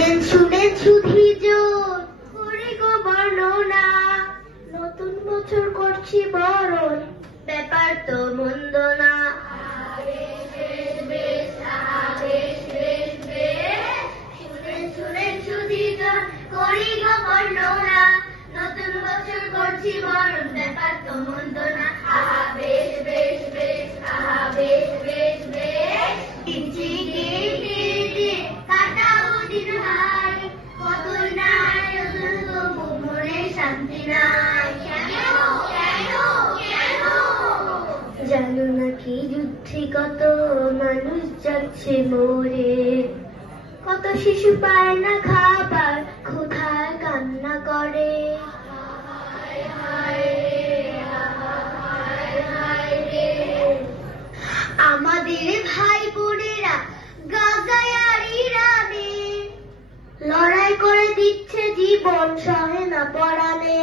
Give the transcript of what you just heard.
শুনেন সুধী জোর করি গো বর্ণনা, নতুন বছর করছি বরণ, ব্যাপার তো মন্দ না। শুনেন সুধী জোর করি গো বর্ণনা, নতুন বছর করছি বরণ, ব্যাপার তো মন্দ না। আহা বেশ বেশ বেশ, আহা বেশ বেশ বেশ, দিচ্ছি গিয়ে কাটাও দিন ভাই, কতই না আয়োজন তবু মনে শান্তি নাই। কেন কেন কেন জানো নাকি যুদ্ধে কত মানুষ যাচ্ছে মরে, কত শিশু পায় না খাবার, ক্ষুধায় কান্না করে। আমাদের ভাই বোনেরা গাজায় আর ইরানে লড়াই করে দিচ্ছে জীবন, সহে না পরাণে।